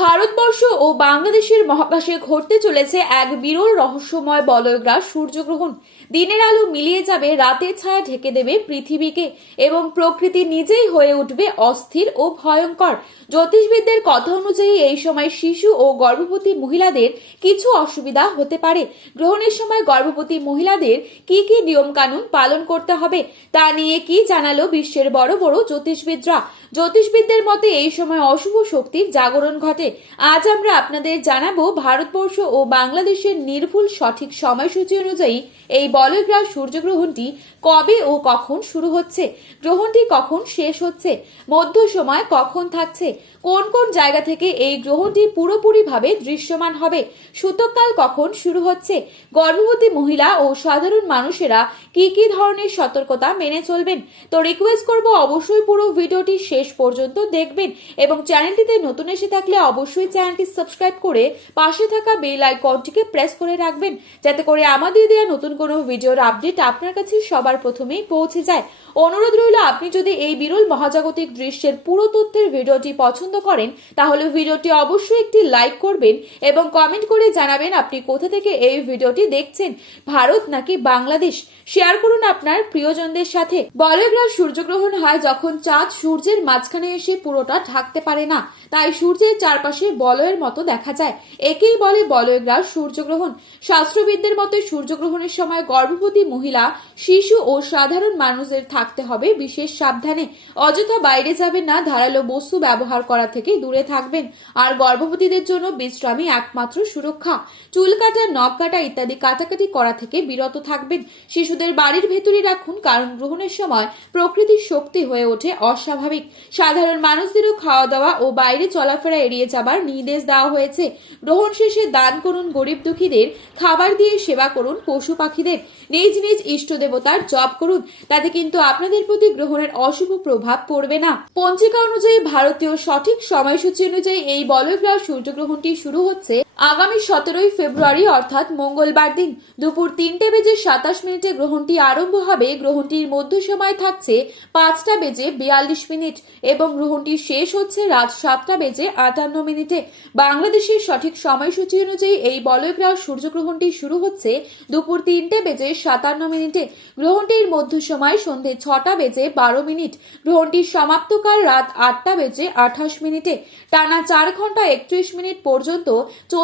ভারতবর্ষ ও বাংলাদেশের মহাকাশে ঘটতে চলেছে এক বিরল রহস্যময় বলয়গ্রাস সূর্যগ্রহণ। দিনের আলো মিলিয়ে যাবে, রাতের ছায়া ঢেকে দেবে পৃথিবীকে এবং প্রকৃতি নিজেই হয়ে উঠবে অস্থির ও ভয়ঙ্কর। জ্যোতিষবিদদের কথা অনুযায়ী এই সময় শিশু ও গর্ভবতী মহিলাদের কিছু অসুবিধা হতে পারে। গ্রহণের সময় গর্ভবতী মহিলাদের কি কি নিয়মকানুন পালন করতে হবে তা নিয়ে কি জানালো বিশ্বের বড় বড় জ্যোতিষবিদরা? জ্যোতিষবিদদের মতে এই সময় অশুভ শক্তির জাগরণ ঘটে। আজ আমরা আপনাদের জানাব ভারতবর্ষ ও বাংলাদেশের নির্ভুল সঠিক সময়সূচি অনুযায়ী এই বলয়গ্রাস সূর্যগ্রহণটি কবে ও কখন শুরু হচ্ছে? গ্রহণটি কখন শেষ হচ্ছে? মধ্য সময় কখন থাকছে? কোন কোন জায়গা থেকে এই গ্রহণটি পুরোপুরিভাবে দৃশ্যমান হবে? সূতককাল কখন শুরু হচ্ছে? গর্ভবতী মহিলা ও সাধারণ মানুষেরা কি কি ধরনের সতর্কতা মেনে চলবেন? তো রিকোয়েস্ট করব অবশ্যই পুরো ভিডিওটি শেষ পর্যন্ত দেখবেন এবং চ্যানেলটিতে নতুন এসে থাকলে অবশ্যই চ্যানেলটি সাবস্ক্রাইব করে পাশে থাকা বেল আইকনটিকে প্রেস করে রাখবেন, যাতে করে আমাদের দেওয়া নতুন কোনো ভিডিওর আপডেট আপনার কাছে সবার প্রথমেই পৌঁছে যায়। অনুরোধ রইল, আপনি যদি এই বিরল মহাজাগতিক দৃশ্যের পুরো তথ্যের ভিডিওটি পছন্দ করেন, তাহলে ভিডিওটি অবশ্যই একটি লাইক করবেন এবং কমেন্ট করে জানাবেন আপনি কোথা থেকে এই ভিডিওটি দেখছেন, ভারত নাকি বাংলাদেশ? শেয়ার করুন আপনার প্রিয়জনদের সাথে। বলয়গ্রাস সূর্যগ্রহণ হয় যখন চাঁদ সূর্যের মাঝখানে এসে পুরোটা ঢাকতে পারে না। তাই সূর্যের চারপাশে বলয়ের মতো দেখা যায়। একেই বলে বলয়গ্রাস সূর্যগ্রহণ। শাস্ত্রবিদদের মতে সূর্যগ্রহণের সময় গর্ভবতী মহিলা, শিশু ও সাধারণ মানুষদের থাকতে হবে বিশেষ সাবধানে। অযথা বাইরে যাবেন না, ধারালো বস্তু ব্যবহার করা থেকে দূরে থাকবেন। আর গর্ভবতীদের জন্য বিশ্রামই একমাত্র সুরক্ষা। চুল কাটা, নখ কাটা ইত্যাদি কাটাকাটি করা থেকে বিরত থাকবেন। শিশুদের বাড়ির ভেতরে রাখুন, কারণ গ্রহণের সময় প্রকৃতির শক্তি হয়ে ওঠে অস্বাভাবিক। সাধারণ মানুষদেরও খাওয়া দাওয়া ও বাইরে চলাফেরা এড়িয়ে যাবার নির্দেশ দেওয়া হয়েছে। গ্রহণ শেষে দান করুন গরিব দুঃখীদের, খাবার দিয়ে সেবা করুন পশু পাখিদের, নিজ নিজ ইষ্ট দেবতার জপ করুন। তাতে কিন্তু আপনাদের প্রতি গ্রহণের অশুভ প্রভাব পড়বে না। পঞ্চিকা অনুযায়ী ভারতীয় সঠিক সময়সূচি অনুযায়ী এই বলয়গ্রাস সূর্যগ্রহণটি শুরু হচ্ছে আগামী সতেরোই ফেব্রুয়ারি, অর্থাৎ মঙ্গলবার দিন দুপুর তিনটে বেজে সাতাশ মিনিটে গ্রহণটি আরম্ভ হবে। গ্রহণটির মধ্য সময় থাকছে পাঁচটা বেজে বিয়াল্লিশ মিনিট এবং গ্রহণটি শেষ হচ্ছে রাত সাতটা বেজে আটান্ন মিনিটে। বাংলাদেশের সঠিক সময়সূচি অনুযায়ী এই বলয়গ্রাস সূর্যগ্রহণটি শুরু হচ্ছে দুপুর তিনটে বেজে সাতান্ন মিনিটে। গ্রহণটির মধ্য সময় সন্ধে ছটা বেজে বারো মিনিট। গ্রহণটির সমাপ্তকাল রাত আটটা বেজে আঠাশ মিনিটে। টানা চার ঘণ্টা একত্রিশ মিনিট পর্যন্ত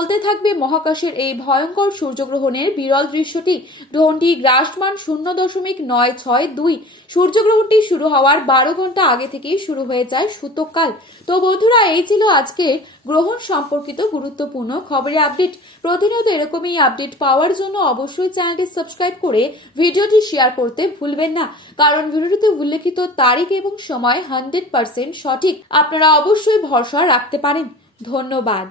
চলতে থাকবে মহাকাশের এই ভয়ঙ্কর সূর্যগ্রহণের বিরল দৃশ্যটি। গ্রহণটি গ্রাসমান শূন্য দশমিক নয় ছয় দুই। সূর্যগ্রহণটি শুরু হওয়ার বারো ঘণ্টা আগে থেকেই শুরু হয়ে যায় সূতককাল তো বন্ধুরা, এই ছিল আজকের গ্রহণ সম্পর্কিত গুরুত্বপূর্ণ খবরের আপডেট। প্রতিনিয়ত এরকমই আপডেট পাওয়ার জন্য অবশ্যই চ্যানেলটি সাবস্ক্রাইব করে ভিডিওটি শেয়ার করতে ভুলবেন না। কারণ ভিডিওটিতে উল্লেখিত তারিখ এবং সময় হান্ড্রেড পার্সেন্ট সঠিক। আপনারা অবশ্যই ভরসা রাখতে পারেন। ধন্যবাদ।